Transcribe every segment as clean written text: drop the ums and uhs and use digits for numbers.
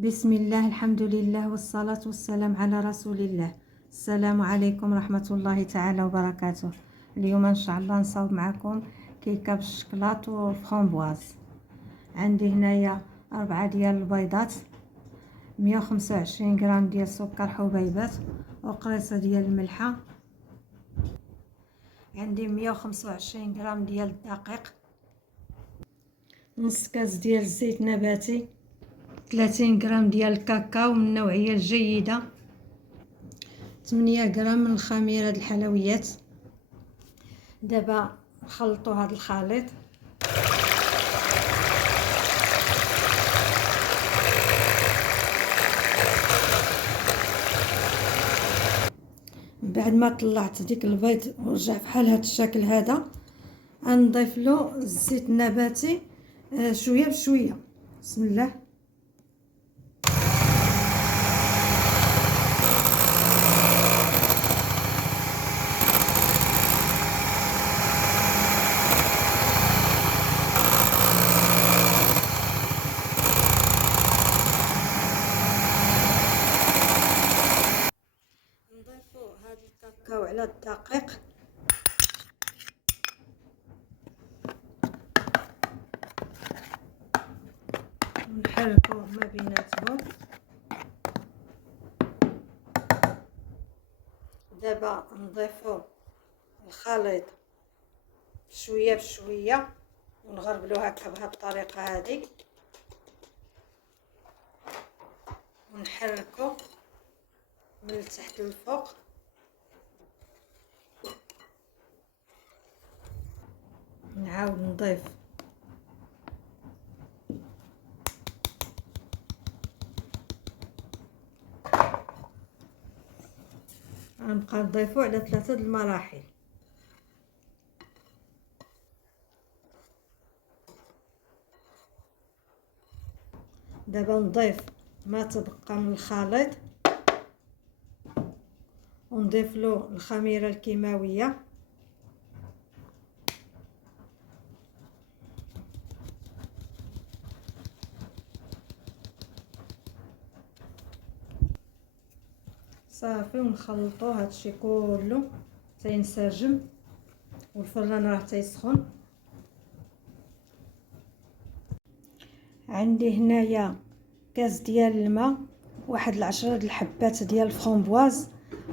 بسم الله، الحمد لله، والصلاة والسلام على رسول الله. السلام عليكم ورحمة الله تعالى وبركاته. اليوم ان شاء الله نصاوب معكم كيكه بالشكلاط والفرامبواز. عندي هنايا 4 ديال البيضات، 125 غرام ديال سكر حبيبات، وقريصه ديال الملحه. عندي 125 غرام ديال الدقيق، نص كاس ديال الزيت نباتي، 30 غرام ديال الكاكاو من النوعيه الجيده، 8 غرام من الخميره الحلويات. دابا نخلطوا هذا الخليط. بعد ما طلعت ديك البيض ورجع بحال هذا الشكل هذا، غنضيف له الزيت النباتي شويه بشويه. بسم الله. نضيفوا هذا الكاكاو على الدقيق، ونحركوه ما بيناتهم. دابا نضيفوا الخليط شويه بشويه ونغربلوه هكا بهذه الطريقه هذه، ونحركو من التحت للفوق. نعاود نضيف غنبقى نضيفو على 3 المراحل. دابا نضيف ما تبقى من الخليط، ونضيف له الخميره الكيماويه، صافي، ونخلطوا هادشي كله تينسجم، والفران راه تيسخن. عندي هنايا كاس ديال الماء، واحد 10 د الحبات ديال الفرامبواز،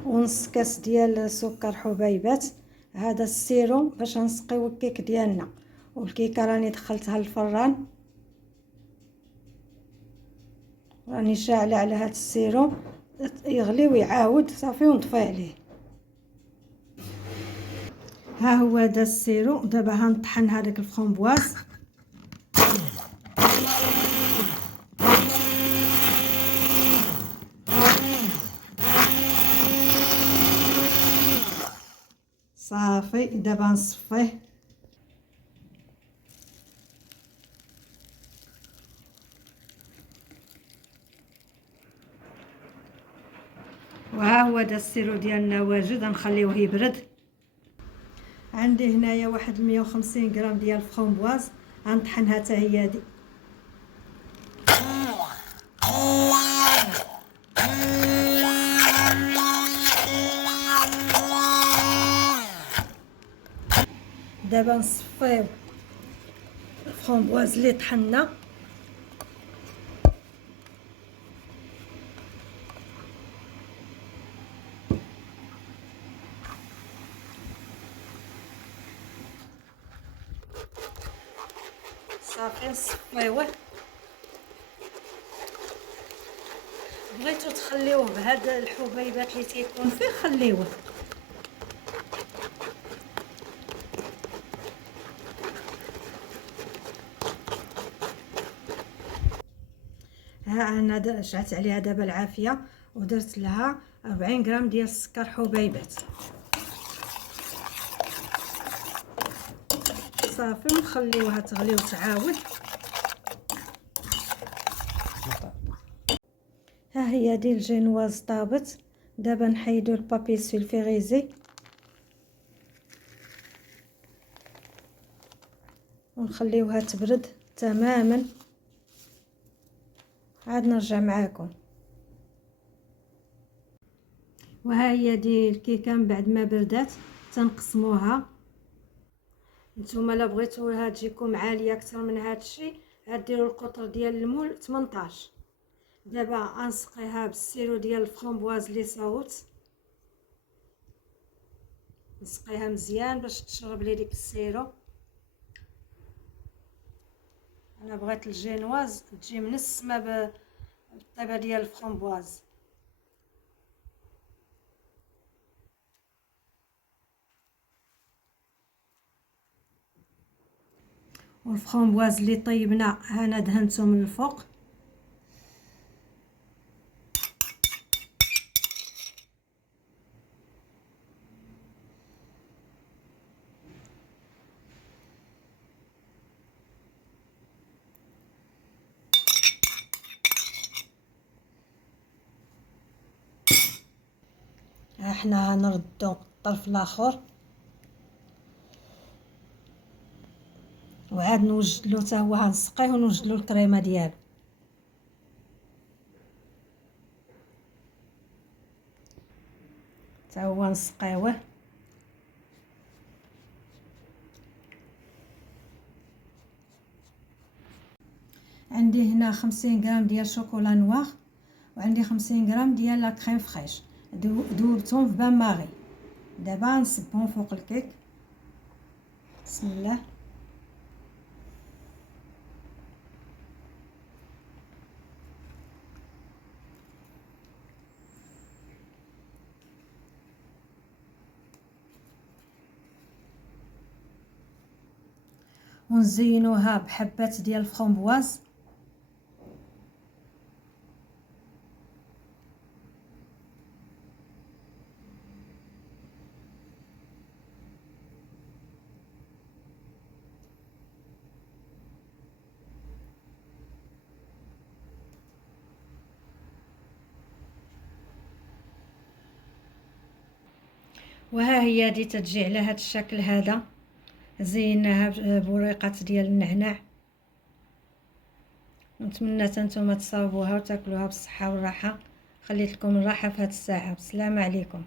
ونص كاس ديال سكر حبيبات. هذا السيروم باش نسقيو الكيك ديالنا، والكيكه راني دخلتها للفران، راني شاعله على هذا السيروم يغلي ويعاود صافي ونطفي عليه. ها هو هذا السيروم. دابا هنطحن هذاك الفرامبواز. صافي، دابا نصفيه. وها هو دا السيرو ديالنا واجد، غنخليوه يبرد. عندي هنايا واحد 150 غرام ديال الفرامبواز، غنطحنها حتى هي هادي. دابا نصفيو الفرامبواز اللي طحنا، صافي نصفيوه. بغيتو تخليوه بهاد الحبيبات اللي تيكون فيه خليوه. ها انا شعلت عليها دابا العافيه، ودرت لها 40 غرام ديال السكر حبيبات. صافي، ونخليوها تغلي وتعاود. ها هي ديال الجينواز طابت. دابا نحيدو البابي سولفيغيزي ونخليوها تبرد تماما. عاد نرجع معاكم. وها هي دي الكيكه من بعد ما بردات تنقسموها. نتوما الا بغيتوها تجيكم عاليه اكثر من هذا الشيء ديروا القطر ديال المول 18. دابا غنسقيها بالسيرو ديال الفرامبواز اللي صوت، نسقيها مزيان باش تشرب لي ديك السيرو. انا بغيت الجينواز تجي منسمه بالطيبه ديال الفرامبواز. والفرامبواز اللي طيبنا انا دهنته من الفوق. احنا غنردو الطرف الاخر وعاد نوجدلو حتى هو، غنسقيه ونوجدلو الكريمه ديالو. حتى هو نسقيوه. عندي هنا 50 غرام ديال شوكولا نوار، وعندي 50 غرام ديال لا كريم فريش ذوبتهم في بان ماغي. دابا نصبهم فوق الكيك. بسم الله. ونزينوها بحبات ديال الفرامبواز. وها هي دي تتجي على هذا الشكل هذا. زيناها بوريقات ديال النعناع. نتمنى نتوما تصاوبوها وتاكلوها بالصحه والراحه. خليت لكم الراحه في هذه الساعه. السلام عليكم.